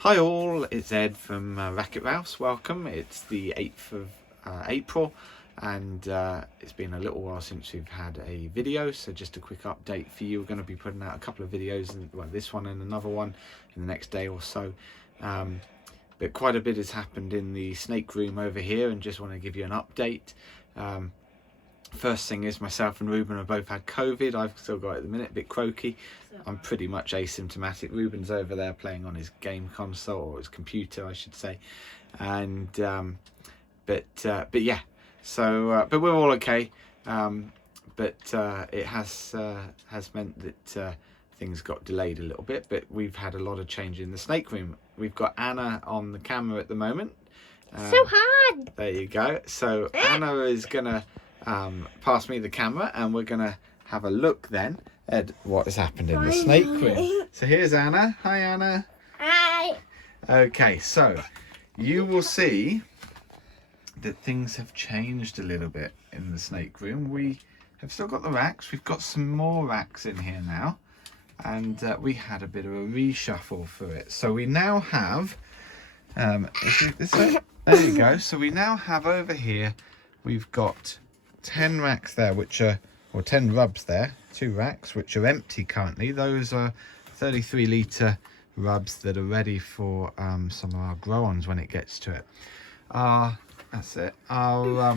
Hi all, it's Ed from Racket Rouse. Welcome. It's the 8th of April and it's been a little while since we've had a video, so just a quick update for you. We're going to be putting out a couple of videos, well, this one and another one in the next day or so. But quite a bit has happened in the snake room over here, and just want to give you an update. First thing is, myself and Reuben have both had COVID. I've still got it at the minute, a bit croaky. I'm pretty much asymptomatic. Reuben's over there playing on his game console, or his computer I should say. And but yeah, so but we're all okay. But it has meant that things got delayed a little bit, but we've had a lot of change in the snake room. We've got Anna on the camera at the moment. So hard. There you go. So Anna is gonna pass me the camera, and we're gonna have a look then at what has happened in the snake room. So here's Anna. Hi Anna. Hi. Okay, so you will see that things have changed a little bit in the snake room. We have still got the racks. We've got some more racks in here now, and we had a bit of a reshuffle for it. So we now have this way. There you go. So we now have over here, we've got 10 racks there, which are, or 10 rubs there, 2 racks which are empty currently. Those are 33 litre rubs that are ready for some of our grow-ons when it gets to it. That's it. Our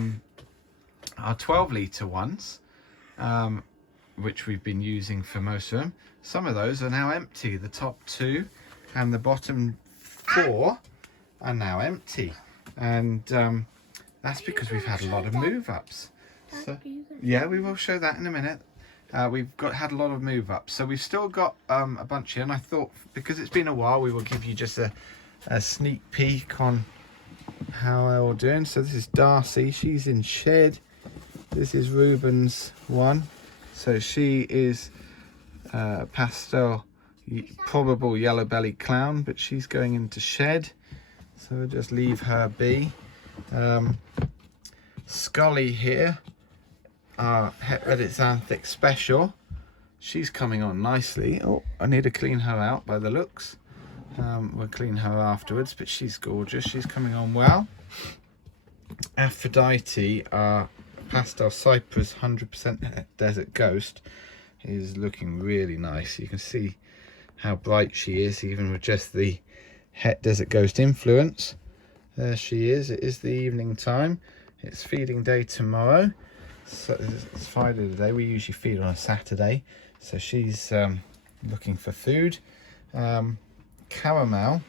12 litre ones, which we've been using for most of them, some of those are now empty. The top 2 and the bottom 4 are now empty, and that's because we've had a lot of move-ups. So, yeah, we will show that in a minute. We've had a lot of move ups, so we've still got a bunch here, and I thought because it's been a while, we will give you just a sneak peek on how they're all doing. So this is Darcy, she's in shed. This is Reuben's one, so she is pastel, probable yellow belly clown, but she's going into shed, so we'll just leave her be. Scully here, our Het Reddit special, she's coming on nicely. Oh, I need to clean her out by the looks. We'll clean her afterwards, but she's gorgeous, she's coming on well. Aphrodite, our pastel cypress 100% desert ghost, is looking really nice. You can see how bright she is, even with just the Het Desert Ghost influence. There she is. It is the evening time. It's feeding day tomorrow. So it's Friday today. We usually feed on a Saturday, so she's looking for food. Caramel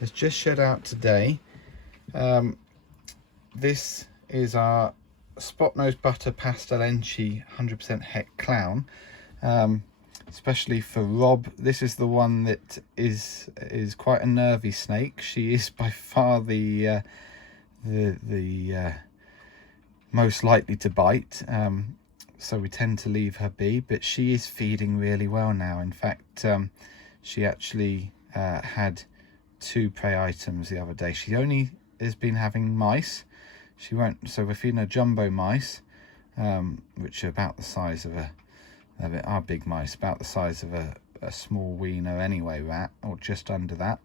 has just shed out today. This is our spot nose butter pastel enchi 100% het clown, especially for Rob. This is the one that is quite a nervy snake. She is by far the most likely to bite, so we tend to leave her be, but she is feeding really well now. In fact, she actually had 2 prey items the other day. She only has been having mice. She won't, so we're feeding her jumbo mice, which are about the size of our big mice, about the size of a small wiener anyway rat, or just under that.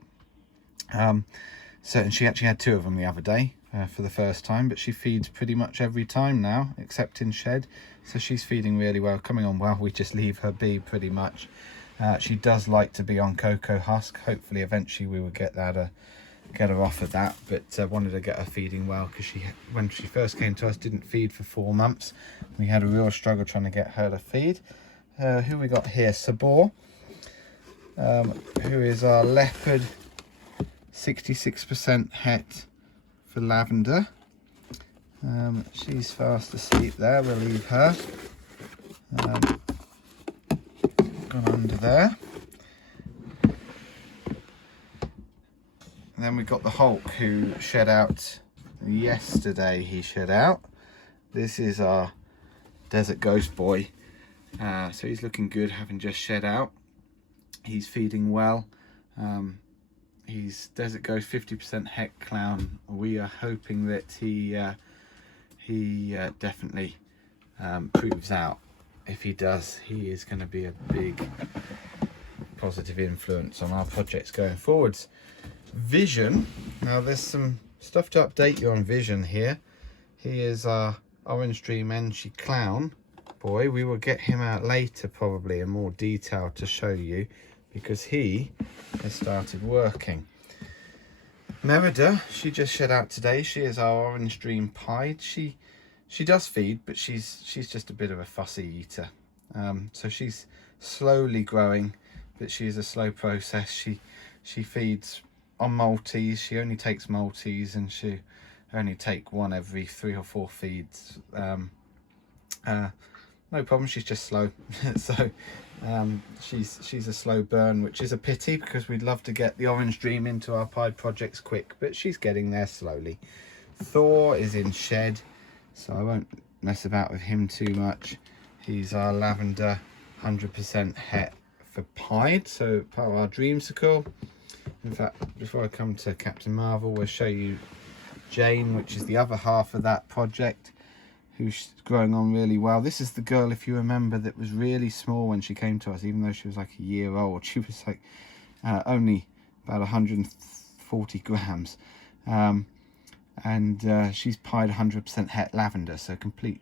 So, and she actually had 2 of them the other day for the first time, but she feeds pretty much every time now, except in shed. So she's feeding really well, coming on well. We just leave her be pretty much. She does like to be on cocoa husk. Hopefully eventually we will get her off of that, but wanted to get her feeding well, because she, when she first came to us, didn't feed for 4 months. We had a real struggle trying to get her to feed. Who we got here? Sabor, who is our leopard 66% het for lavender. She's fast asleep there. We'll leave her. Gone under there. And then we got the Hulk, who shed out yesterday. He shed out. This is our desert ghost boy. So he's looking good, having just shed out. He's feeding well. He's desert ghost 50% het clown. We are hoping that he definitely proves out. If he does, he is going to be a big positive influence on our projects going forwards. Vision. Now there's some stuff to update you on Vision here. He is our Orange Dream Enchi clown boy. We will get him out later probably in more detail to show you, because he has started working. Merida, she just shed out today. She is our Orange Dream Pied. She does feed, but she's just a bit of a fussy eater. So she's slowly growing, but she is a slow process. She feeds on multis. She only takes multis, and she only take one every 3 or 4 feeds. No problem, she's just slow. So she's a slow burn, which is a pity, because we'd love to get the Orange Dream into our pied projects quick, but she's getting there slowly. Thor is in shed, so I won't mess about with him too much. He's our lavender 100% het for pied, so part of our dreamsicle. In fact, before I come to Captain Marvel, we'll show you Jane, which is the other half of that project, who's growing on really well. This is the girl, if you remember, that was really small when she came to us, even though she was like a year old. She was like only about 140 grams. And she's pied 100% het lavender, so completely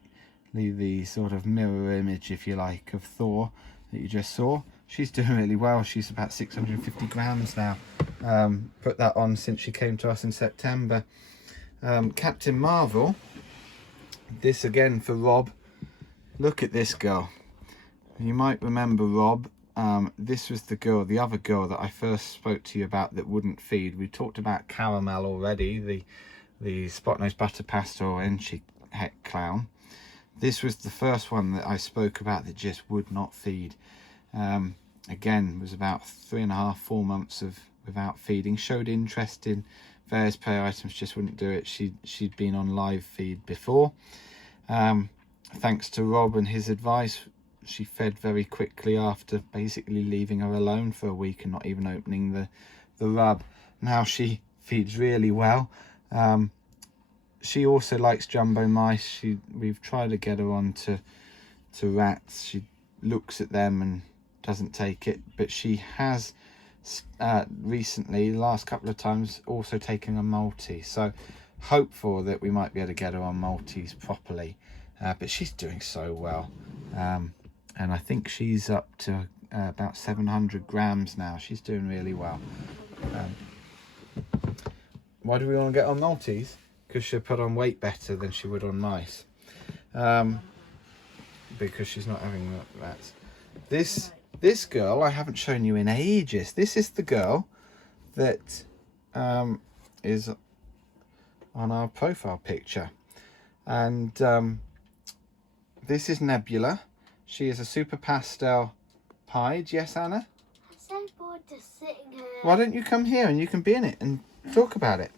the sort of mirror image, if you like, of Thor that you just saw. She's doing really well. She's about 650 grams now. Put that on since she came to us in September. Captain Marvel, this again for Rob. Look at this girl. You might remember Rob. This was the girl, the other girl that I first spoke to you about that wouldn't feed. We talked about Caramel already, the spot-nosed butter pastel Enchi het clown. This was the first one that I spoke about that just would not feed. Again, was about 3.5–4 months of without feeding. Showed interest in various prey items, just wouldn't do it. She'd been on live feed before. Thanks to Rob and his advice, she fed very quickly after basically leaving her alone for a week and not even opening the rub. Now she feeds really well. She also likes jumbo mice. We've tried to get her on to rats. She looks at them and doesn't take it, but she has recently, the last couple of times, also taken a multi, so hopeful that we might be able to get her on multis properly. But she's doing so well, and I think she's up to about 700 grams now. She's doing really well. Why do we want to get on multis? Because she'll put on weight better than she would on mice, because she's not having rats. This girl I haven't shown you in ages. This is the girl that is on our profile picture, and this is Nebula. She is a super pastel pied. Yes, Anna? I'm so bored just sitting here. Why don't you come here and you can be in it and talk about it?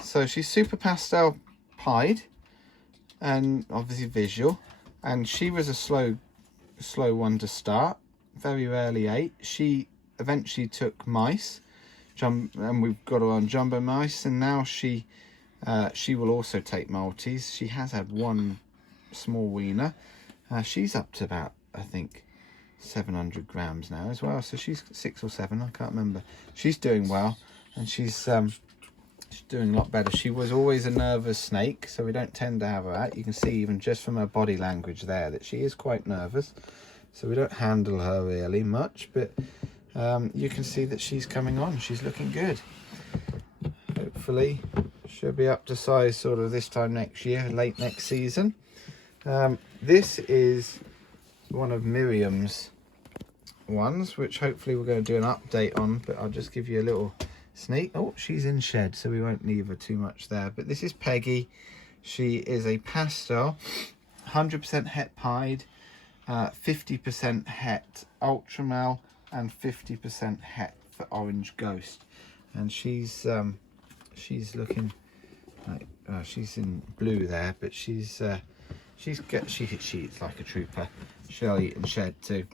So she's super pastel pied, and obviously visual, and she was a slow one to start, very rarely ate. She eventually took mice, and we've got her on jumbo mice, and now she will also take multis. She has had one small weaner. She's up to about, I think, 700 grams now as well, so she's 6 or 7, I can't remember. She's doing well, and she's doing a lot better. She was always a nervous snake, so we don't tend to have her out. You can see even just from her body language there that she is quite nervous, so we don't handle her really much, but you can see that she's coming on. She's looking good. Hopefully she'll be up to size sort of this time next year, late next season. This is one of Miriam's ones, which hopefully we're going to do an update on, but I'll just give you a little sneak. Oh, she's in shed, so we won't leave her too much there. But this is Peggy. She is a pastel, 100% het pied, 50% het ultramel, and 50% het for orange ghost. And she's looking like she's in blue there, but she eats like a trooper. She'll eat in shed too.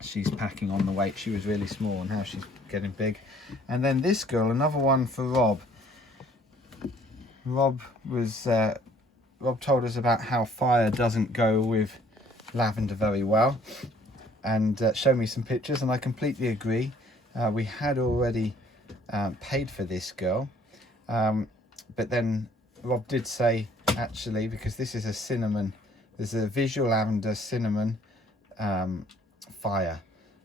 She's packing on the weight. She was really small, and now she's getting big. And then this girl, another one for Rob. Rob told us about how fire doesn't go with lavender very well, and showed me some pictures, and I completely agree. We had already paid for this girl. But then Rob did say, actually, because this is a cinnamon, there's a visual lavender cinnamon fire.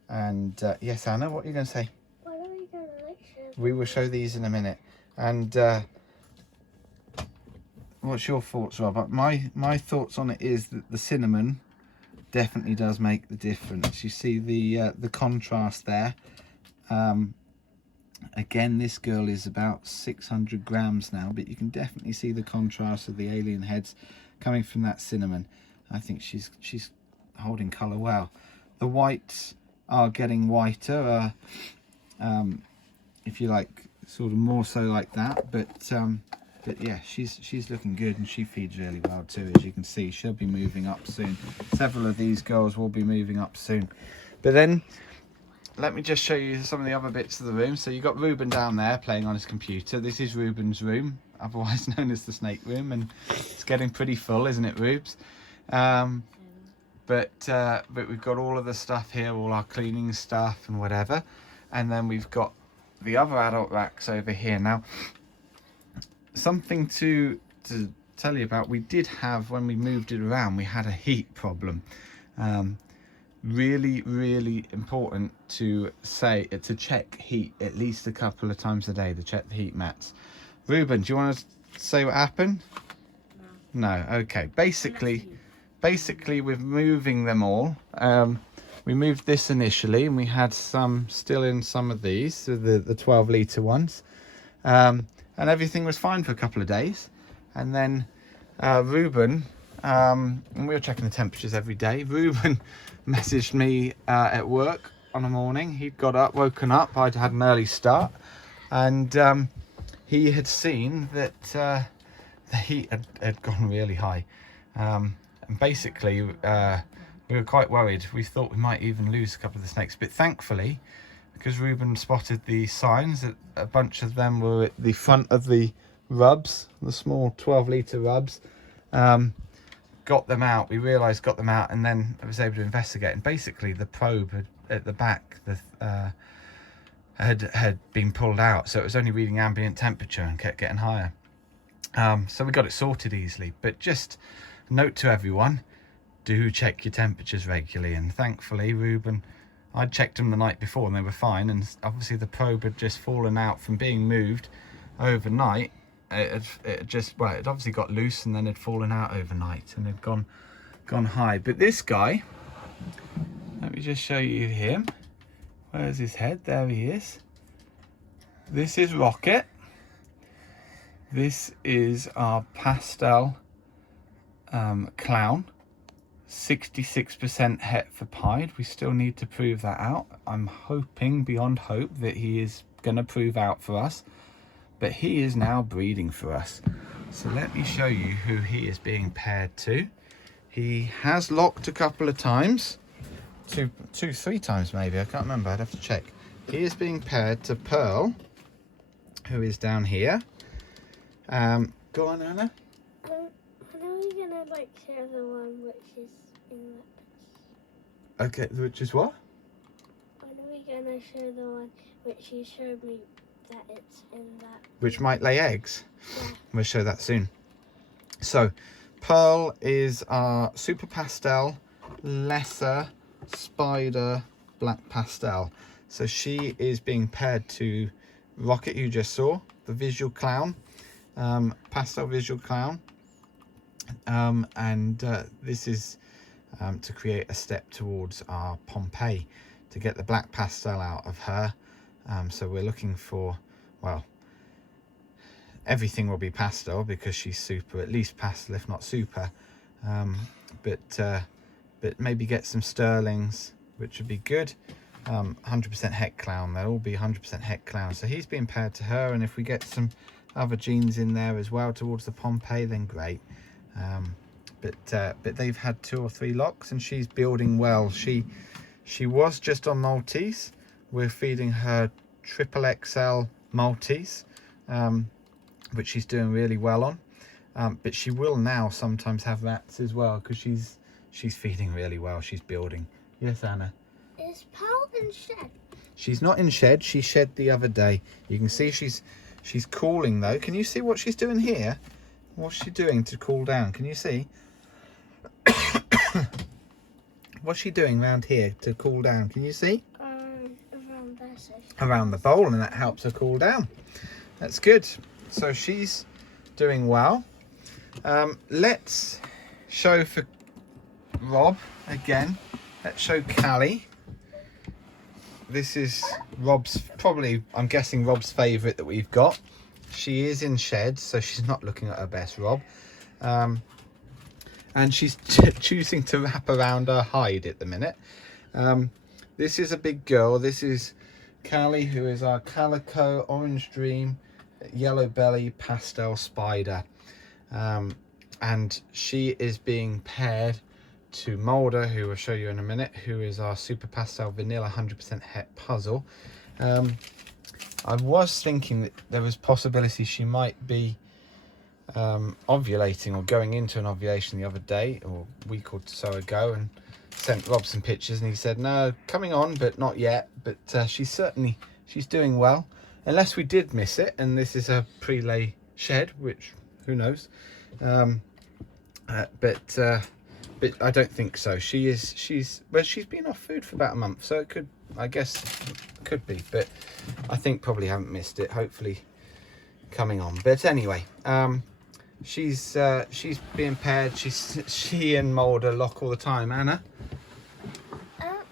And yes, Anna, what are you going to say? Why don't we go to lecture? We will show these in a minute. And what's your thoughts, Rob? My thoughts on it is that the cinnamon definitely does make the difference. You see the contrast there. Again, this girl is about 600 grams now, but you can definitely see the contrast of the alien heads coming from that cinnamon. I think she's holding colour well. The whites are getting whiter, if you like, sort of more so like that. But yeah, she's looking good, and she feeds really well too, as you can see. She'll be moving up soon. Several of these girls will be moving up soon. But then, let me just show you some of the other bits of the room. So you've got Reuben down there playing on his computer. This is Reuben's room, otherwise known as the snake room, and it's getting pretty full, isn't it, Rubes? But we've got all of the stuff here, all our cleaning stuff and whatever. And then we've got the other adult racks over here. Now, something to tell you about, we did have, when we moved it around, we had a heat problem. Really important to check heat at least a couple of times a day, to check the heat mats. Reuben, do you want to say what happened? No. Okay. Basically with moving them all, we moved this initially, and we had some still in some of these, the 12 litre ones, and everything was fine for a couple of days. And then Reuben, and we were checking the temperatures every day, Reuben messaged me at work on a morning. He'd got up, woken up, I'd had an early start, and he had seen that the heat had gone really high, and basically we were quite worried. We thought we might even lose a couple of the snakes, but thankfully, because Reuben spotted the signs that a bunch of them were at the front of the rubs, the small 12 litre rubs, got them out. We realised, got them out, and then I was able to investigate. And basically, the probe at the back had been pulled out, so it was only reading ambient temperature and kept getting higher. So we got it sorted easily. But just note to everyone: do check your temperatures regularly. And thankfully, Reuben, I'd checked them the night before, and they were fine. And obviously, the probe had just fallen out from being moved overnight. It obviously got loose, and then had fallen out overnight and had gone high. But this guy, let me just show you him. Where's his head? There he is. This is Rocket. This is our pastel clown. 66% het for pied. We still need to prove that out. I'm hoping beyond hope that he is going to prove out for us. But he is now breeding for us. So let me show you who he is being paired to. He has locked a couple of times. Three times maybe. I can't remember. I'd have to check. He is being paired to Pearl, who is down here. Go on, Anna. When are we going to share the one which is in that? Okay, which is what? When are we going to show the one which you showed me that it's in that? Which might lay eggs? Yeah. We'll show that soon. So, Pearl is our super pastel, lesser spider black pastel. So she is being paired to Rocket, you just saw, the visual clown, pastel visual clown. This is to create a step towards our Pompeii, to get the black pastel out of her. So we're looking for, well, everything will be pastel because she's super, at least pastel if not super, but maybe get some sterlings, which would be good. 100% het clown, they'll all be 100% het clown. So he's being paired to her, and if we get some other genes in there as well towards the Pompeii, then great. But they've had 2 or 3 locks, and she's building well. She was just on Maltese. We're feeding her triple XL Maltese, which she's doing really well on. But she will now sometimes have rats as well, because she's feeding really well. She's building. Yes, Anna? Is Pearl in shed? She's not in shed. She shed the other day. You can see she's cooling though. Can you see what she's doing here? What's she doing to cool down? Can you see? What's she doing around here to cool down? Can you see? Around there. So around the bowl, and that helps her cool down. That's good. So she's doing well. Let's show for Rob again. Let's show Callie. This is Rob's, probably, I'm guessing Rob's favourite that we've got. She is in shed, so she's not looking at her best, Rob. And she's choosing to wrap around her hide at the minute. This is a big girl. This is Callie, who is our calico, orange dream, yellow belly, pastel spider. And she is being paired to Mulder, who I'll show you in a minute, who is our super pastel vanilla 100% het puzzle. I was thinking that there was possibility she might be ovulating or going into an ovulation the other day, or a week or so ago, and sent Rob some pictures, and he said no, coming on but not yet. But she's doing well, unless we did miss it and this is a pre-lay shed, which who knows. But I don't think so. She's been off food for about a month, so it could, I guess, could be. But I think probably haven't missed it. Hopefully, coming on. But anyway, she's being paired. She and Mulder lock all the time. Anna.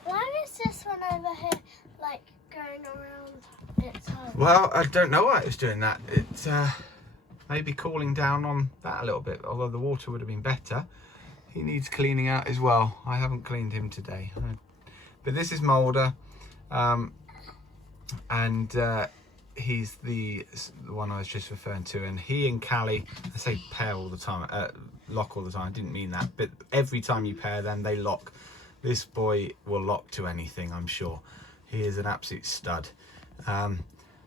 Why is this one over here like going around its home? Well, I don't know why it was doing that. It's maybe cooling down on that a little bit. Although the water would have been better. He needs cleaning out as well. I haven't cleaned him today. But this is Mulder. And he's the one I was just referring to. And he and Callie, I say pair all the time, lock all the time. I didn't mean that. But every time you pair them, they lock. This boy will lock to anything, I'm sure. He is an absolute stud.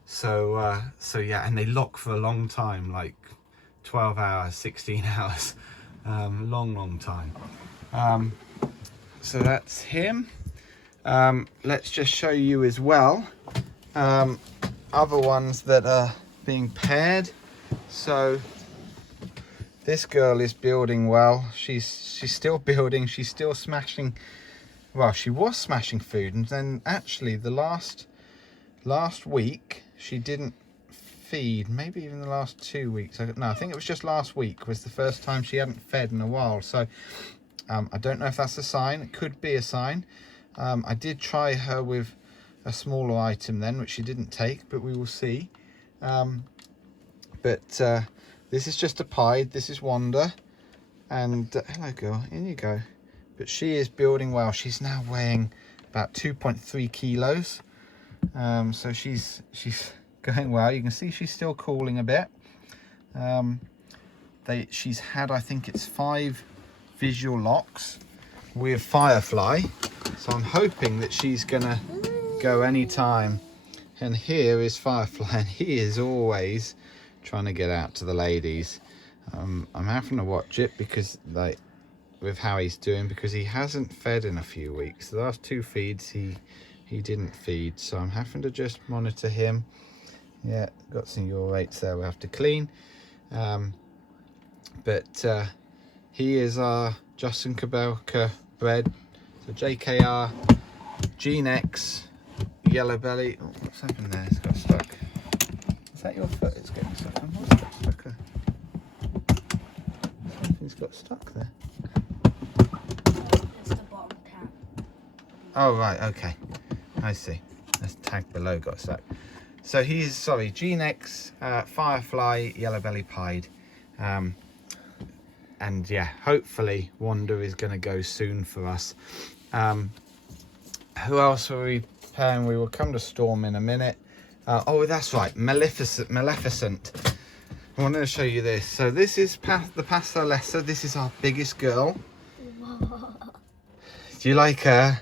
So yeah, and they lock for a long time, like 12 hours, 16 hours. Long time. So that's him. Let's just show you as well other ones that are being paired. So this girl is building well. She's still building. She's still smashing. Well, she was smashing food, and then actually the last week she didn't feed. Maybe even the last 2 weeks. I think it was just last week was the first time she hadn't fed in a while. So I don't know if that's a sign. It could be a sign. I did try her with a smaller item then, which she didn't take, but we will see. But this is just a pied. This is Wanda, and hello girl, in you go. But she is building well. She's now weighing about 2.3 kilos. So she's going well. You can see she's still cooling a bit. She's had, I think it's 5 visual locks with Firefly, so I'm hoping that she's gonna go anytime. And here is Firefly, and he is always trying to get out to the ladies. I'm having to watch it because with how he's doing, because he hasn't fed in a few weeks. The last 2 feeds he didn't feed, so I'm having to just monitor him. Yeah, got some urates there we have to clean. But he is our Justin Kabelka bred. So JKR, Gene X, yellow belly. Oh, what's happened there? It's got stuck. Is that your foot? It's getting stuck. What's got stuck there? Something's got stuck there. It's the bottom cap. Oh, right, okay. I see. That's tag below got stuck. So he's, sorry, Gene X, Firefly, yellow belly pied. And yeah, hopefully Wanda is going to go soon for us. Who else are we pairing? We will come to Storm in a minute. Oh, that's right, Maleficent. I wanted to show you this. So this is the Pastelessa. This is our biggest girl. Whoa. Do you like her?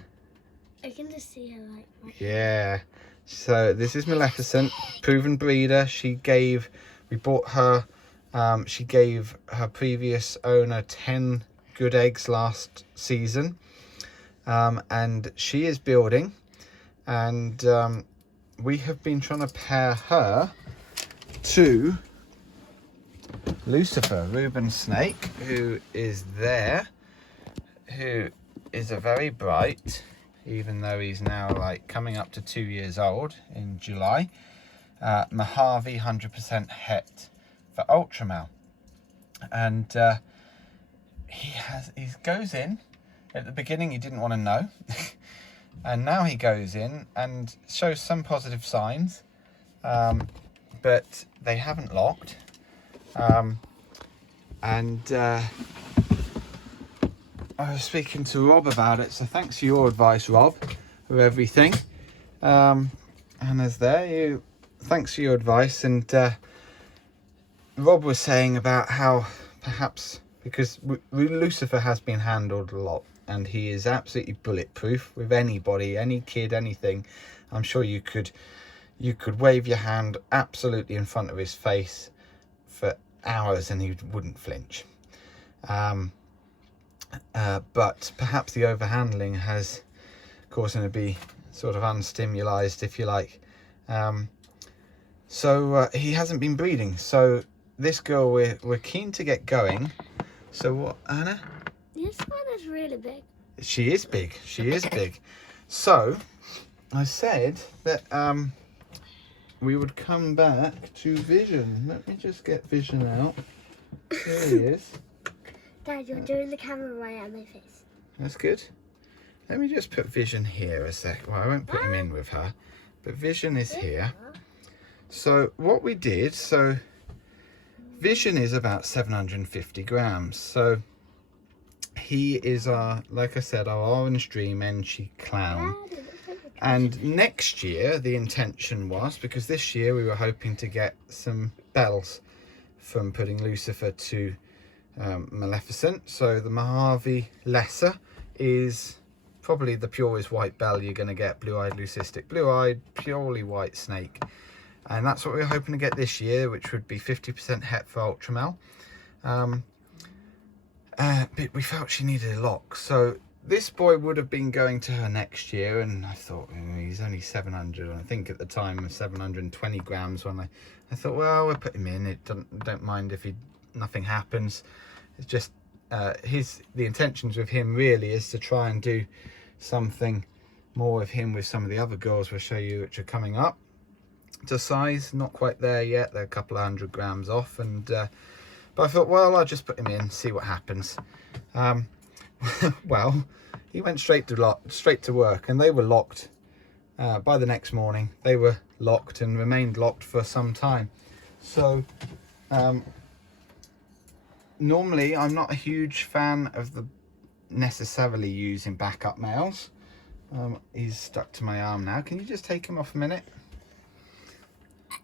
I can just see her like. Yeah. So this is Maleficent, proven breeder. We bought her. She gave her previous owner 10 good eggs last season, and she is building. and we have been trying to pair her to Lucifer, Reuben's snake, who is there, who is a very bright, even though he's now like coming up to 2 years old in July, Mojave 100% het for ultramel. And he goes in. At the beginning he didn't want to know and now he goes in and shows some positive signs, but they haven't locked. I was speaking to Rob about it, so thanks for your advice, Rob, for everything. Hannah's there. Thanks for your advice. And Rob was saying about how perhaps, because Lucifer has been handled a lot, and he is absolutely bulletproof with anybody, any kid, anything. I'm sure you could wave your hand absolutely in front of his face for hours and he wouldn't flinch. But perhaps the overhandling has caused him to be sort of unstimulated, if you like. So he hasn't been breeding. So this girl, we're keen to get going. So what, Anna? This one is really big. She is big. She is big. So I said that we would come back to Vision. Let me just get Vision out. There he is. Dad, you're doing the camera right at my face. That's good. Let me just put Vision here a sec. Well, I won't put him in with her, but Vision is here. So what we did, so Vision is about 750 grams. So he is our, like I said, our orange dream Enchi clown. And next year, the intention was, because this year we were hoping to get some bells from putting Lucifer to Maleficent. So the Mojave Lesser is probably the purest white bell you're going to get, blue-eyed leucistic, blue-eyed, purely white snake. And that's what we were hoping to get this year, which would be 50% het for ultramel. But we felt she needed a lock. So this boy would have been going to her next year, and I thought, he's only 700, I think at the time 720 grams when I thought, well, we'll put him in. Don't mind if nothing happens. It's just the intentions with him really is to try and do something more with him with some of the other girls we'll show you, which are coming up to size. Not quite there yet. They're a couple of 100 grams off, and but I thought, well, I'll just put him in, see what happens. Well, he went straight to work, and they were locked by the next morning. They were locked and remained locked for some time. So normally I'm not a huge fan of necessarily using backup males. He's stuck to my arm now. Can you just take him off a minute?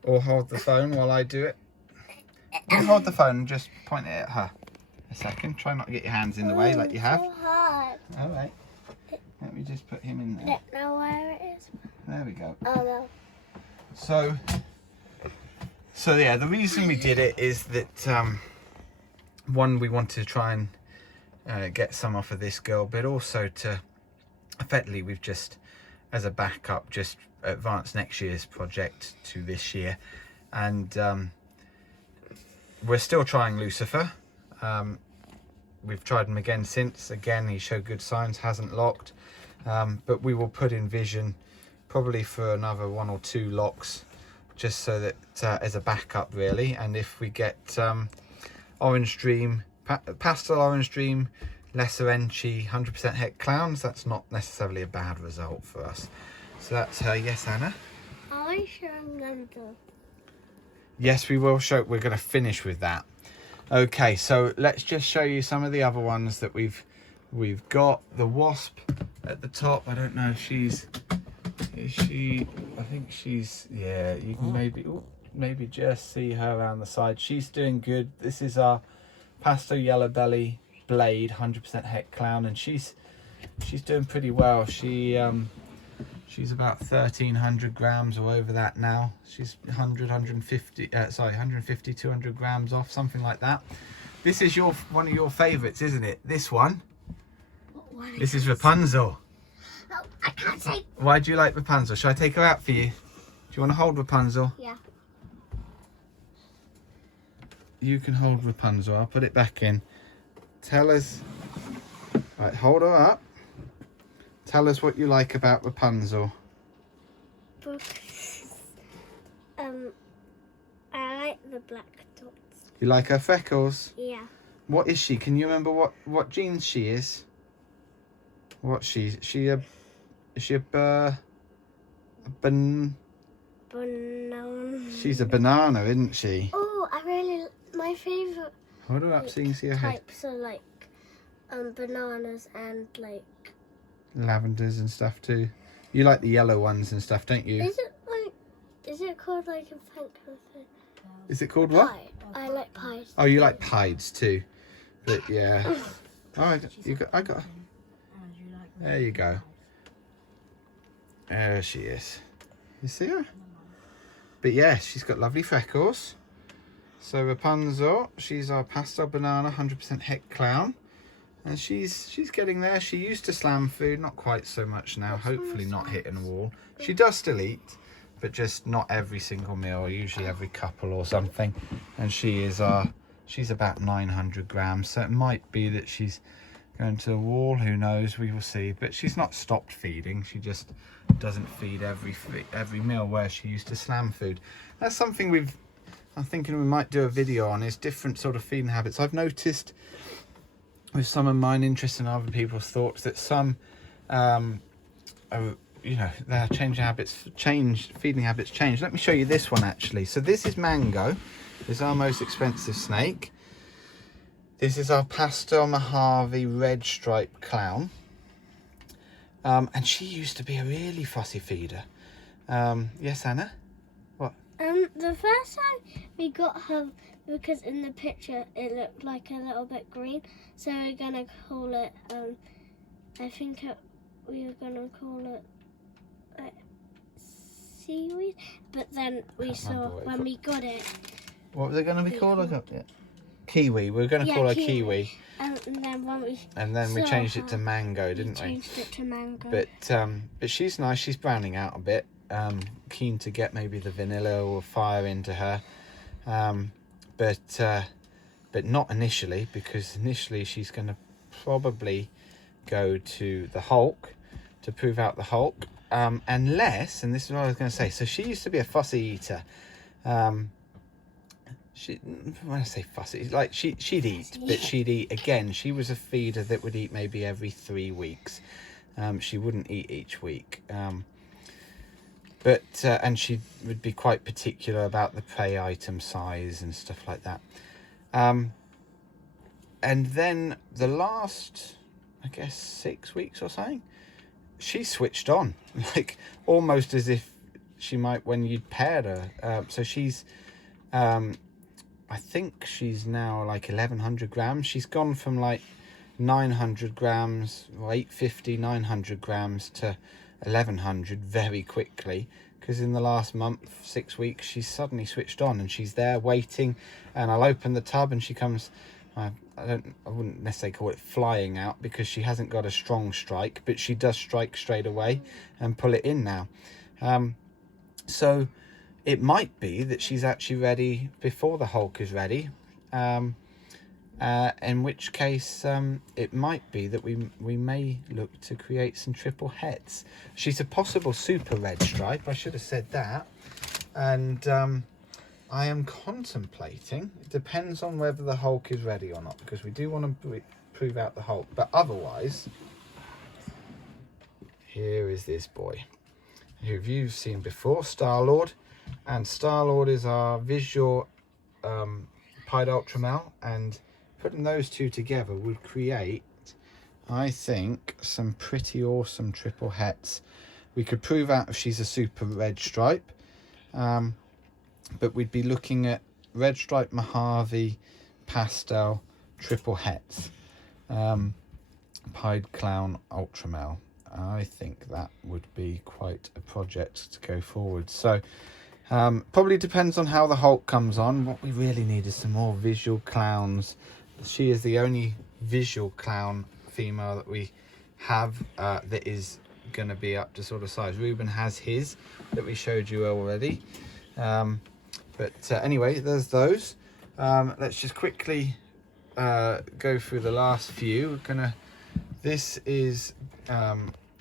Or hold the phone while I do it? You hold the phone and just point it at her. A second. Try not to get your hands in the way like you have. So hard. All right. Let me just put him in there. Don't know where it is. There we go. Oh no. So yeah, the reason we did it is that one, we wanted to try and get some off of this girl, but also to effectively we've just, as a backup, just advance next year's project to this year. And we're still trying Lucifer. We've tried him again since. Again, he showed good signs, hasn't locked. But we will put in Vision probably for another 1 or 2 locks, just so that as a backup really. And if we get Orange Dream, Pastel Orange Dream, Lesser Enchi, 100% het clowns, that's not necessarily a bad result for us. So that's her. Yes, Anna? Are we sure I'm going to do? Yes, we will show. We're going to finish with that. Okay, so let's just show you some of the other ones that we've got. The wasp at the top. I don't know if is she, I think she's, yeah, you can maybe just see her around the side. She's doing good. This is our pastel yellow belly blade 100% het clown, and she's doing pretty well. She's about 1,300 grams or over that now. She's 150, 200 grams off, something like that. This is one of your favourites, isn't it? This one. What This is Rapunzel. Oh, I can't say. Why do you like Rapunzel? Shall I take her out for you? Do you want to hold Rapunzel? Yeah. You can hold Rapunzel. I'll put it back in. Tell us. Right, hold her up. Tell us what you like about Rapunzel. Because, I like the black dots. You like her freckles? Yeah. What is she? Can you remember what genes she is? What is she a Banana. She's a banana, isn't she? Oh, my favourite Hold her up so you can see her head. types are like bananas and like. Lavenders and stuff too. You like the yellow ones and stuff, don't you? Is it called like a pink thing? Is it called what? Pie. I like pies. Oh, you like pies too. But yeah. Oh, I got. There you go. There she is. You see her? But yeah, she's got lovely freckles. So Rapunzel, she's our pastel banana, 100% het clown. And she's getting there. She used to slam food, not quite so much now. Hopefully not hitting a wall. She does still eat, but just not every single meal, usually every couple or something. And she's about 900 grams. So it might be that she's going to the wall. Who knows? We will see. But she's not stopped feeding. She just doesn't feed every meal where she used to slam food. That's something I'm thinking we might do a video on, is different sort of feeding habits. I've noticed with some of mine, interested in other people's thoughts, that some their feeding habits change. Let me show you this one actually. So this is Mango. This is our most expensive snake. This is our pastel Mojave red striped clown. And she used to be a really fussy feeder. Yes, Anna? What? The first time we got her, because in the picture it looked like a little bit green, so we're gonna call it, we were gonna call it seaweed, but then we saw when we got it. What was it going to be called? Kiwi. We were going to call her Kiwi. And then we changed it to Mango, didn't we? Changed it to Mango. But she's nice. She's browning out a bit. Keen to get maybe the vanilla or fire into her. But not initially, because initially she's going to probably go to the Hulk to prove out the Hulk. Unless, and this is what I was going to say, so she used to be a fussy eater. When I say fussy, like she'd eat, but she'd eat again. She was a feeder that would eat maybe every 3 weeks. She wouldn't eat each week. And she would be quite particular about the prey item size and stuff like that. And then the last, I guess, 6 weeks or something, she switched on, like almost as if she might when you'd paired her. So she's, I think she's now like 1,100 grams. She's gone from like 900 grams or 850, 900 grams to 1,100 very quickly, because in the last month, 6 weeks, she's suddenly switched on and she's there waiting, and I'll open the tub and she comes, I wouldn't necessarily call it flying out, because she hasn't got a strong strike, but she does strike straight away and pull it in now. So it might be that she's actually ready before the Hulk is ready, in which case it might be that we may look to create some triple hets. She's a possible super red stripe, I should have said that. And I am contemplating, it depends on whether the Hulk is ready or not, because we do want to prove out the Hulk. But otherwise, here is this boy, who you've seen before, Star-Lord. And Star-Lord is our visual pied ultramel, and putting those two together would create, I think, some pretty awesome triple hets. We could prove out if she's a super red stripe, but we'd be looking at red stripe Mojave pastel triple hets, pied clown ultramel. I think that would be quite a project to go forward. So probably depends on how the Hulk comes on. What we really need is some more visual clowns. She is the only visual clown female that we have that is going to be up to sort of size. Reuben has his that we showed you already. Anyway, there's those. Let's just quickly go through the last few. This is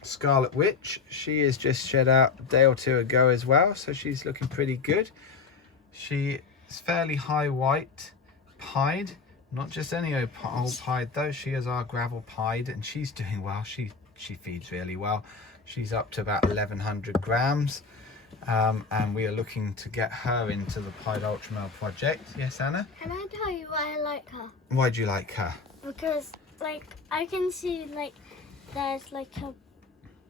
Scarlet Witch. She is just shed out a day or two ago as well, so she's looking pretty good. She is fairly high white pied, not just any old pied though. She is our gravel pied, and she's doing well. She feeds really well. She's up to about 1100 grams, and we are looking to get her into the Pied Ultra Male project. Yes, Anna? Can I tell you why I like her? Why do you like her? Because like I can see like there's like a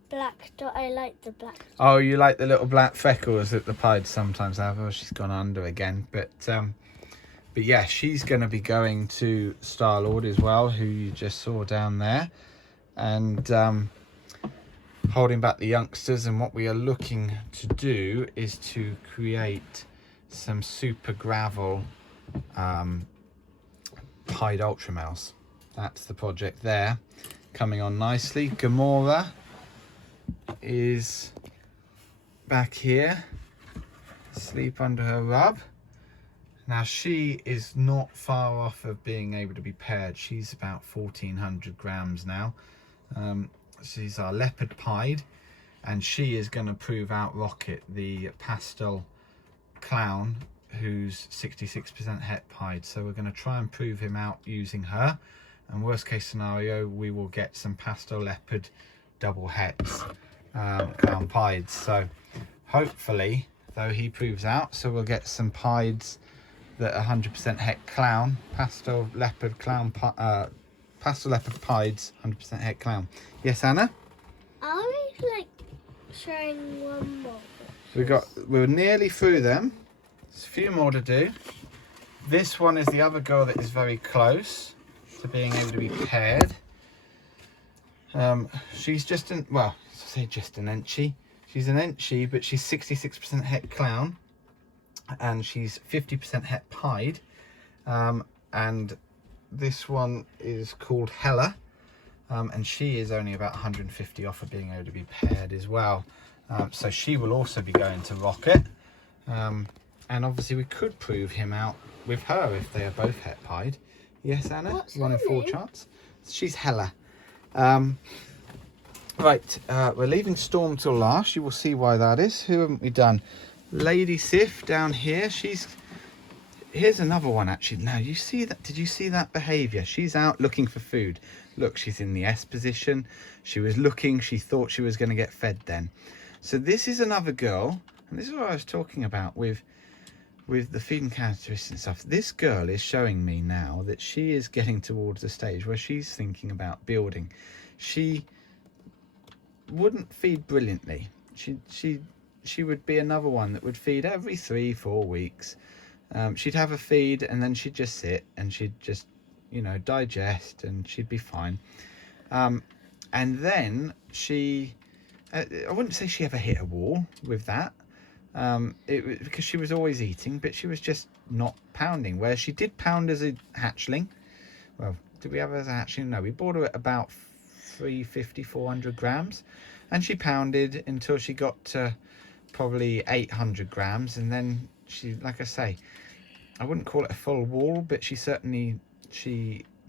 black dot. I like the black dot. Oh, you like the little black freckles that the pieds sometimes have. Oh, she's gone under again. But yeah, she's going to be going to Star-Lord as well, who you just saw down there, and holding back the youngsters. And what we are looking to do is to create some super gravel pied ultra males. That's the project there, coming on nicely. Gamora is back here, asleep under her rub. Now she is not far off of being able to be paired. She's about 1400 grams now. She's our leopard pied, and she is going to prove out Rocket, the pastel clown, who's 66% het pied. So we're going to try and prove him out using her, and worst case scenario we will get some pastel leopard double hets, clown pieds. So hopefully, though, he proves out, so we'll get some pieds that are 100% het clown, pastel leopard clown, pastel leopard pieds, 100% het clown. Yes, Anna? Are we like showing one more? We're nearly through them. There's a few more to do. This one is the other girl that is very close to being able to be paired. She's just an, well, I say just an enchie. She's an enchie, but she's 66% het clown, and she's 50% het pied. And this one is called Hella, and she is only about 150 off of being able to be paired as well. So she will also be going to Rocket. And obviously we could prove him out with her if they are both het pied. Yes, Anna? What's 1 in her 4 name? chance. She's Hella. Right, we're leaving Storm till last. You will see why that is. Who haven't we done? Lady Sif down here. Here's another one actually. Now you see that? Did you see that behaviour? She's out looking for food. Look, she's in the S position. She was looking. She thought she was going to get fed then. So this is another girl, and this is what I was talking about with the feeding characteristics and stuff. This girl is showing me now that she is getting towards the stage where she's thinking about building. She wouldn't feed brilliantly. She would be another one that would feed every 3-4 weeks. She'd have a feed and then she'd just sit and she'd just, you know, digest, and she'd be fine. And then she, I wouldn't say she ever hit a wall with that, because she was always eating, but she was just not pounding. Where she did pound as a hatchling. Well, did we have her as a hatchling? No, we bought her at about 350-400 grams, and she pounded until she got to probably 800 grams, and then she, like I say, I wouldn't call it a full wall, but she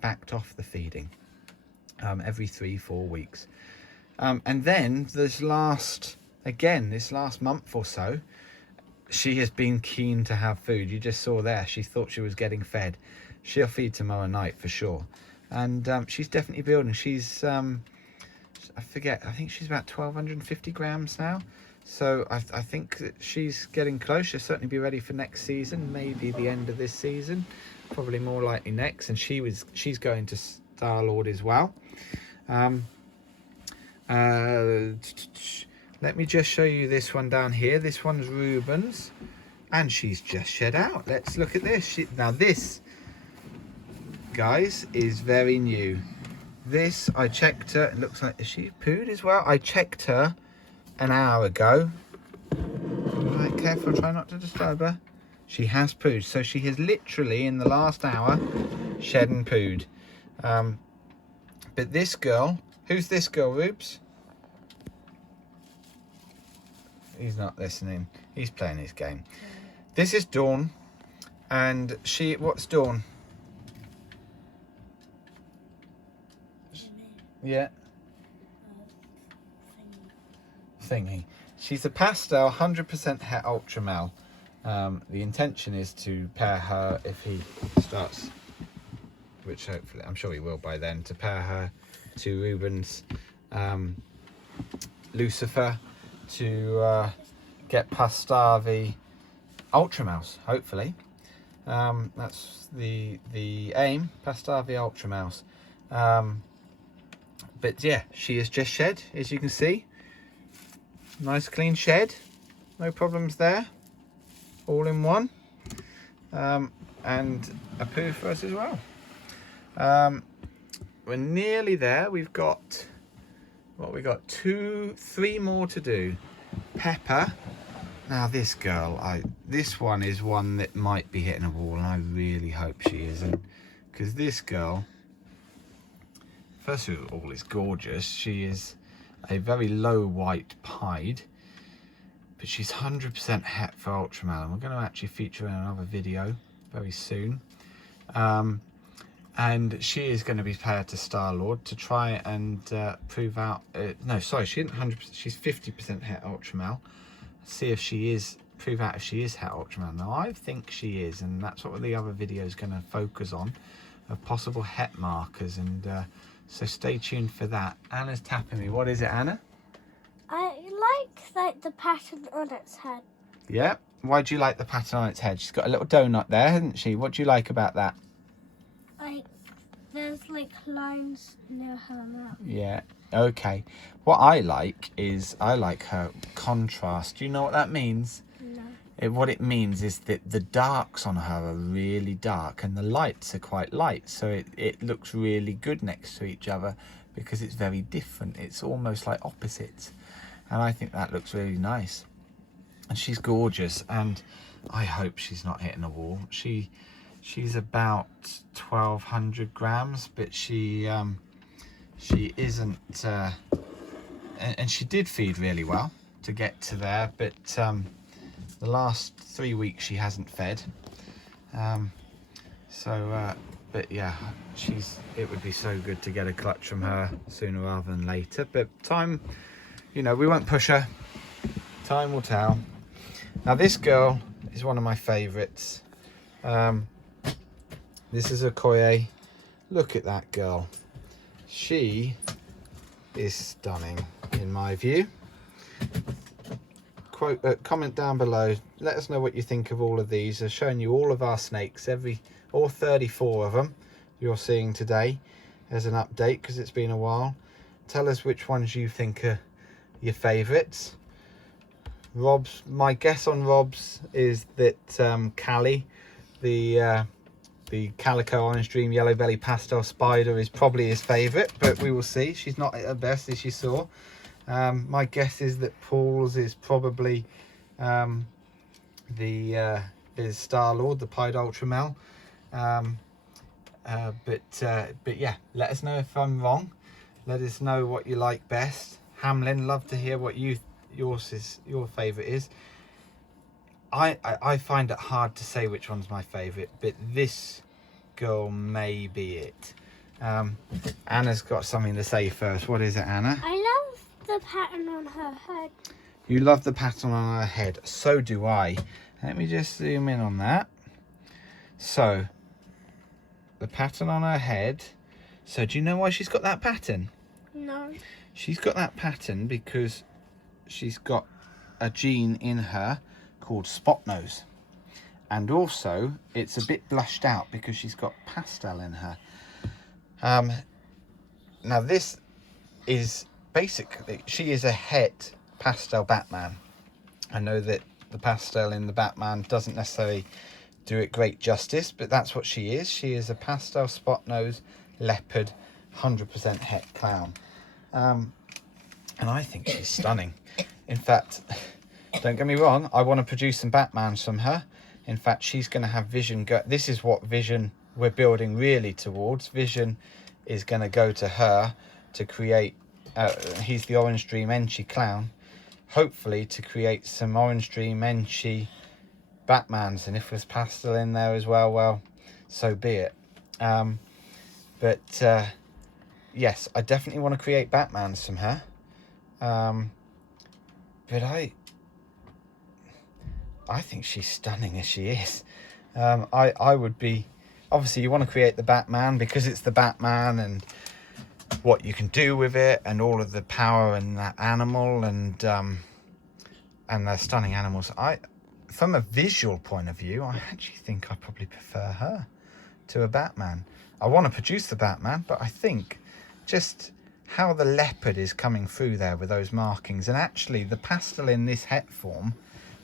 backed off the feeding every 3-4 weeks. And then this last month or so, she has been keen to have food. You just saw there, she thought she was getting fed. She'll feed tomorrow night for sure. And she's definitely building. She's I think she's about 1250 grams now. So I think that she's getting close. She'll certainly be ready for next season, maybe the end of this season, probably more likely next. And she's going to Star-Lord as well. Let me just show you this one down here. This one's Reuben's, and she's just shed out. Let's look at this. Now this, guys, is very new. This, I checked her. It looks like, is she pooed as well? I checked her an hour ago. Right, careful, try not to disturb her. She has pooed. So she has literally, in the last hour, shed and pooed. But this girl, who's this girl, Rubes? He's not listening. He's playing his game. This is Dawn, and what's Dawn? Yeah. Thingy. She's a pastel 100% het ultra male. The intention is to pair her, if he starts, which hopefully, I'm sure he will by then, to pair her to Reuben's Lucifer, to get Pastavi ultra mouse, hopefully. That's the aim, Pastavi ultra mouse. But yeah, she is just shed, as you can see. Nice clean shed, no problems there, all in one, and a poo for us as well. We're nearly there. We've got, what, we got 3 more to do. Pepper. Now this girl, this one is one that might be hitting a wall, and I really hope she isn't, because this girl, first of all, is gorgeous. She is a very low white pied, but she's 100% het for ultramel, and we're going to actually feature in another video very soon. And she is going to be paired to Star-Lord to try and prove out, no, sorry, she isn't 100%, she's 50% het ultramel. See if she is, prove out if she is het ultramel. Now I think she is, and that's what the other video is going to focus on, of possible het markers, and so stay tuned for that. Anna's tapping me. What is it, Anna? I like the pattern on its head. Yeah. Why do you like the pattern on its head? She's got a little donut there, hasn't she? What do you like about that? Like, there's like lines near her mouth. Yeah. Okay. What I like is, I like her contrast. Do you know what that means? No. What it means is that the darks on her are really dark and the lights are quite light, so it looks really good next to each other because it's very different. It's almost like opposites, and I think that looks really nice. And she's gorgeous, and I hope she's not hitting a wall. She's about 1,200 grams, but she isn't, and she did feed really well to get to there, but the last 3 weeks she hasn't fed, but yeah, it would be so good to get a clutch from her sooner rather than later, but time, you know, we won't push her, time will tell. Now this girl is one of my favorites. This is a Koye. Look at that girl. She is stunning in my view. Comment down below, let us know what you think of all of these. I've shown you all of our snakes, all 34 of them you're seeing today as an update, because it's been a while. Tell us which ones you think are your favourites. Rob's, my guess on Rob's is that Cali, the Calico Orange Dream Yellow Belly Pastel Spider, is probably his favourite, but we will see. She's not at her best, as you saw. My guess is that Paul's is probably is Star-Lord, the Pied Ultramel. But yeah, let us know if I'm wrong. Let us know what you like best. Hamlin, love to hear what your favourite is. I find it hard to say which one's my favourite, but this girl may be it. Anna's got something to say first. What is it, Anna? I love the pattern on her head. You love the pattern on her head. So do I. Let me just zoom in on that. So, the pattern on her head. So, do you know why she's got that pattern? No. She's got that pattern because she's got a gene in her called spot nose. And also, it's a bit blushed out because she's got pastel in her. Now, this is basically, she is a het pastel Batman. I know that the pastel in the Batman doesn't necessarily do it great justice, but that's what she is. She is a pastel spot nose leopard 100% het clown. And I think she's stunning. In fact, don't get me wrong, I want to produce some Batmans from her. In fact, she's going to have Vision go. This is what Vision we're building really towards. Vision is going to go to her to create, he's the Orange Dream Enchi clown. hopefully to create some Orange Dream, Enchi, Batmans, and if there's pastel in there as well, well, so be it. Yes, I definitely want to create Batmans from her. But I think she's stunning as she is. I would be, obviously you want to create the Batman because it's the Batman and what you can do with it and all of the power and that animal and they're stunning animals. From a visual point of view, I actually think I probably prefer her to a Batman. I want to produce the Batman, but I think just how the leopard is coming through there with those markings, and actually the pastel in this het form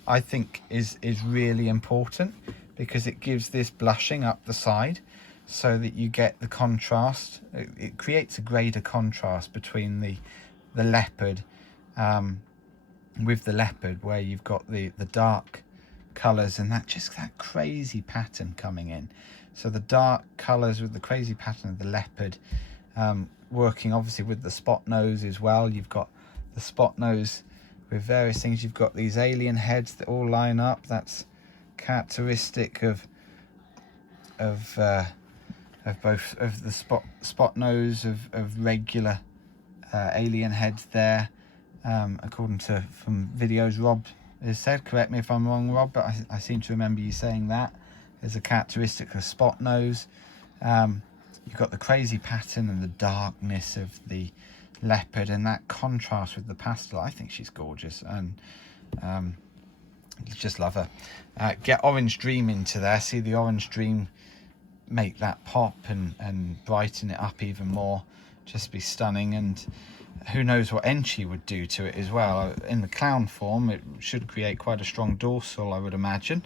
I think is really important because it gives this blushing up the side so that you get the contrast. It creates a greater contrast between the leopard with the leopard, where you've got the dark colours and that crazy pattern coming in. So the dark colours with the crazy pattern of the leopard, working obviously with the spot nose as well. You've got the spot nose with various things. You've got these alien heads that all line up. That's characteristic of both of the spot nose of regular alien heads there, according to from videos Rob has said. Correct me if I'm wrong, Rob, but I seem to remember you saying that as a characteristic of spot nose. You've got the crazy pattern and the darkness of the leopard, and that contrast with the pastel. I think she's gorgeous, and just love her. Get Orange Dream into there. See the Orange Dream make that pop and brighten it up even more. Just be stunning. And who knows what Enchi would do to it as well. In the clown form, it should create quite a strong dorsal, I would imagine.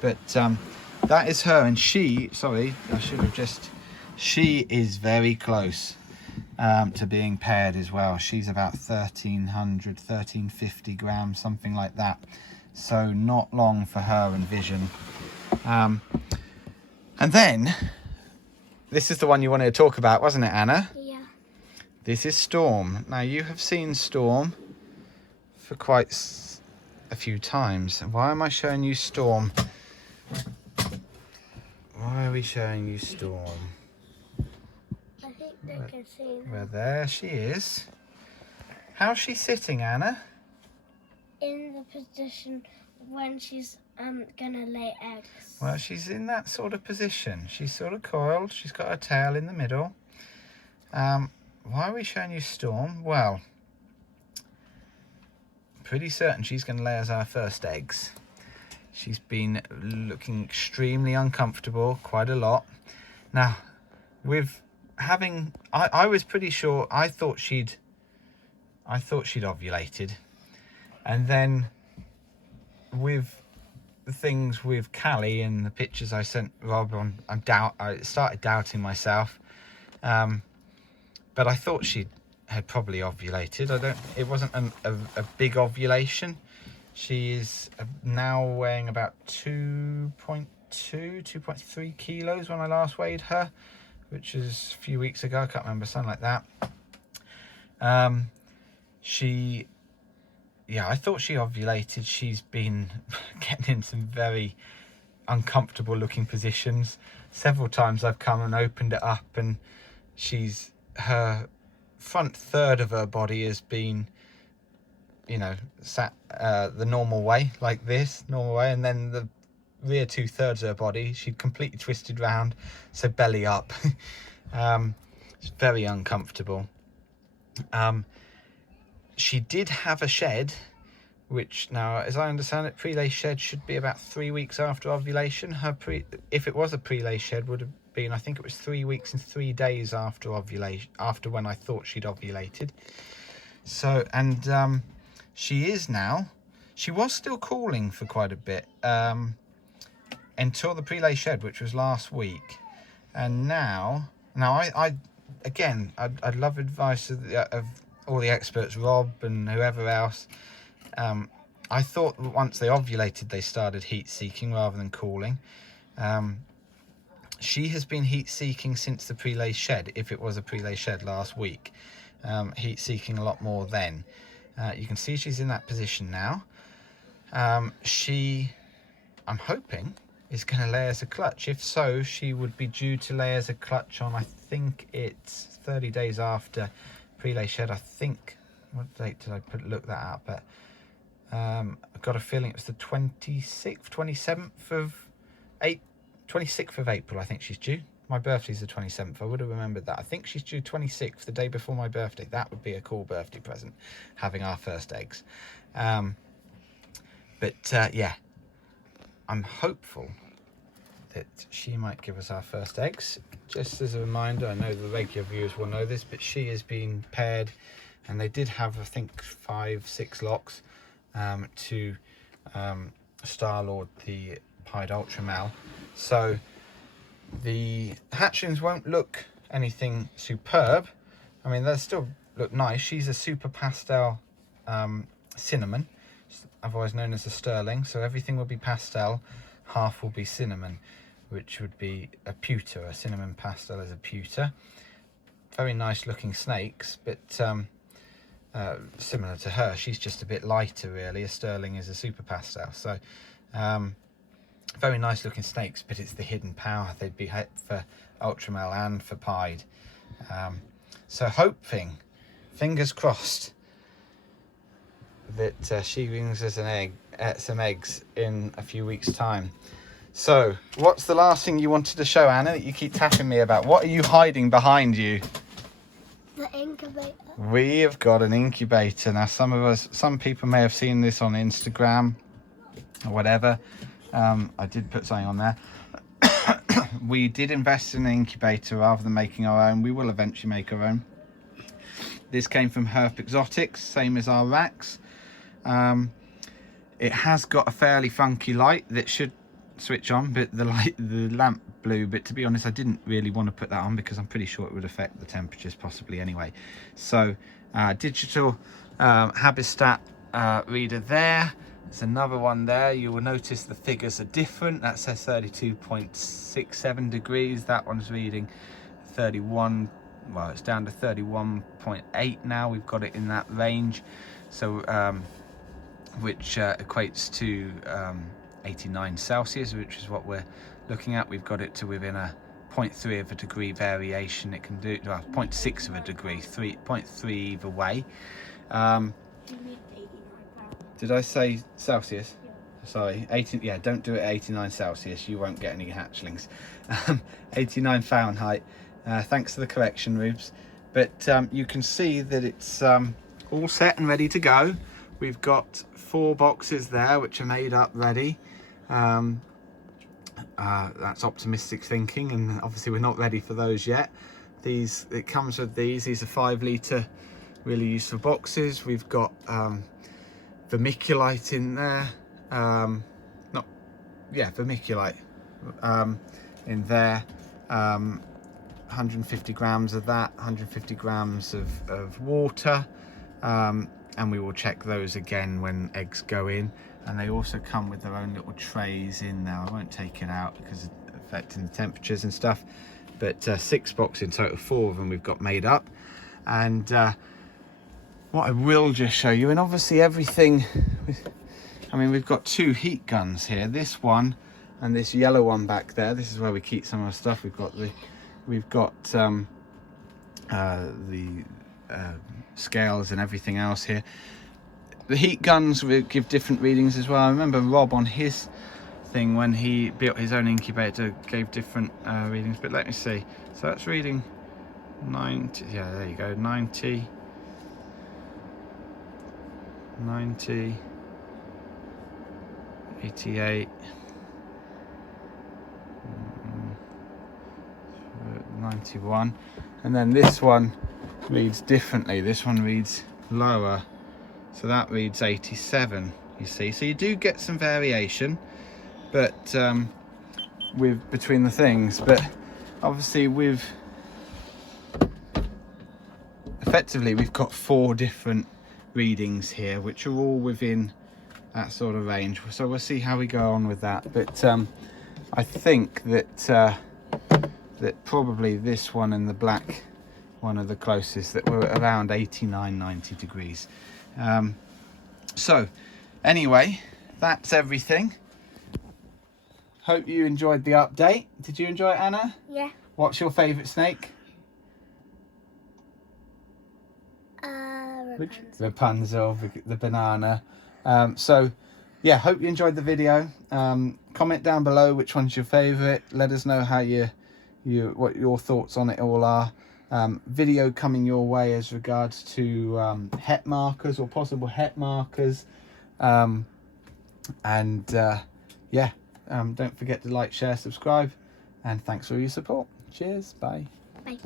But that is her, and she is very close to being paired as well. She's about 1350 grams, something like that, so not long for her and Vision. And then this is the one you wanted to talk about, wasn't it, Anna? Yeah. This is Storm. Now, you have seen Storm for quite a few times. Why am I showing you Storm? Why are we showing you Storm? I think they can see now. Well, there she is. How's she sitting, Anna? In the position when she's gonna lay eggs. Well, she's in that sort of position. She's sort of coiled. She's got her tail in the middle. Why are we showing you Storm? Well, pretty certain she's going to lay us our first eggs. She's been looking extremely uncomfortable quite a lot. Now, with having, I was pretty sure, I thought she'd ovulated, and then with the things with Cali and the pictures I sent Rob on, I started doubting myself, but I thought she had probably ovulated. It wasn't a big ovulation. She is now weighing about 2.3 kilos when I last weighed her, which is a few weeks ago. I can't remember, something like that. I thought she ovulated. She's been getting in some very uncomfortable looking positions. Several times I've come and opened it up, and her front third of her body has been, sat the normal way, like this, normal way, and then the rear 2/3 of her body, she'd completely twisted round, so belly up. It's very uncomfortable. She did have a shed, which now, as I understand it, pre-lay shed should be about 3 weeks after ovulation. If it was a pre-lay shed, would have been, I think it was 3 weeks and 3 days after ovulation, after when I thought she'd ovulated. So, and she is now. She was still calling for quite a bit until the pre-lay shed, which was last week, and now I'd love advice of all the experts, Rob and whoever else. I thought that once they ovulated, they started heat-seeking rather than cooling. She has been heat-seeking since the pre-lay shed, if it was a pre-lay shed last week. Heat-seeking a lot more then. You can see she's in that position now. She, I'm hoping, is going to lay as a clutch. If so, she would be due to lay as a clutch on, I think it's 30 days after pre-lay shed. I think, what date did I look that up? But I've got a feeling it was the 26th of April, I think she's due. My birthday's the 27th. I would have remembered that. I think she's due 26th, the day before my birthday. That would be a cool birthday present, having our first eggs. Yeah, I'm hopeful that she might give us our first eggs. Just as a reminder, I know the regular viewers will know this, but she has been paired, and they did have, I think, 5-6 locks to Star-Lord, the pied ultramal. So the hatchlings won't look anything superb. I mean, they still look nice. She's a super pastel cinnamon, otherwise known as a sterling. So everything will be pastel, half will be cinnamon, which would be a pewter. A cinnamon pastel is a pewter. Very nice looking snakes, but similar to her. She's just a bit lighter, really. A sterling is a super pastel. So very nice looking snakes, but it's the hidden power. They'd be for ultramal and for pied. So hoping, fingers crossed, that she brings us some eggs in a few weeks' time. So what's the last thing you wanted to show, Anna, that you keep tapping me about? What are you hiding behind you? The incubator. We have got an incubator. Now some people may have seen this on Instagram or whatever. I did put something on there. We did invest in an incubator rather than making our own. We will eventually make our own. This came from Herp Exotics, same as our racks. It has got a fairly funky light that should switch on, but the lamp blew. But to be honest, I didn't really want to put that on because I'm pretty sure it would affect the temperatures possibly anyway. So digital Habistat reader there. There's another one there. You will notice the figures are different. That says 32.67 degrees. That one's reading 31. Well, it's down to 31.8 now. We've got it in that range. So which equates to 89 Celsius, which is what we're looking at. We've got it to within a 0.3 of a degree variation. It can do 0.6 of a degree, 0.3 either way. Did I say Celsius? Yeah. Sorry, 18. Yeah, don't do it at 89 Celsius. You won't get any hatchlings. 89 Fahrenheit. Thanks for the correction, Rubes. But you can see that it's all set and ready to go. We've got 4 boxes there which are made up ready. That's optimistic thinking, and obviously we're not ready for those yet. It comes with these are 5 litre really useful boxes. We've got vermiculite in there, vermiculite in there, 150 grams of that, 150 grams of water, and we will check those again when eggs go in. And they also come with their own little trays in there. I won't take it out because of affecting the temperatures and stuff, but 6 boxes in total, 4 of them we've got made up. And what I will just show you, and obviously everything, I mean, we've got 2 heat guns here, this one and this yellow one back there. This is where we keep some of our stuff. We've got the scales and everything else here. The heat guns will give different readings as well. I remember Rob on his thing when he built his own incubator gave different readings, but let me see. So that's reading 90, yeah, there you go, 90, 88, 91, and then this one reads differently. This one reads lower, so that reads 87, you see. So you do get some variation, but between the things, but obviously effectively we've got 4 different readings here which are all within that sort of range. So we'll see how we go on with that, but I think that probably this one and the black one are the closest, that we're around 89-90 degrees. So anyway, that's everything. Hope you enjoyed the update. Did you enjoy it, Anna? Yeah. What's your favourite snake? Rapunzel. Rapunzel, the banana. So yeah, hope you enjoyed the video. Comment down below which one's your favourite. Let us know how what your thoughts on it all are. Video coming your way as regards to het markers or possible het markers. Yeah, don't forget to like, share, subscribe, and thanks for your support. Cheers. Bye. Bye.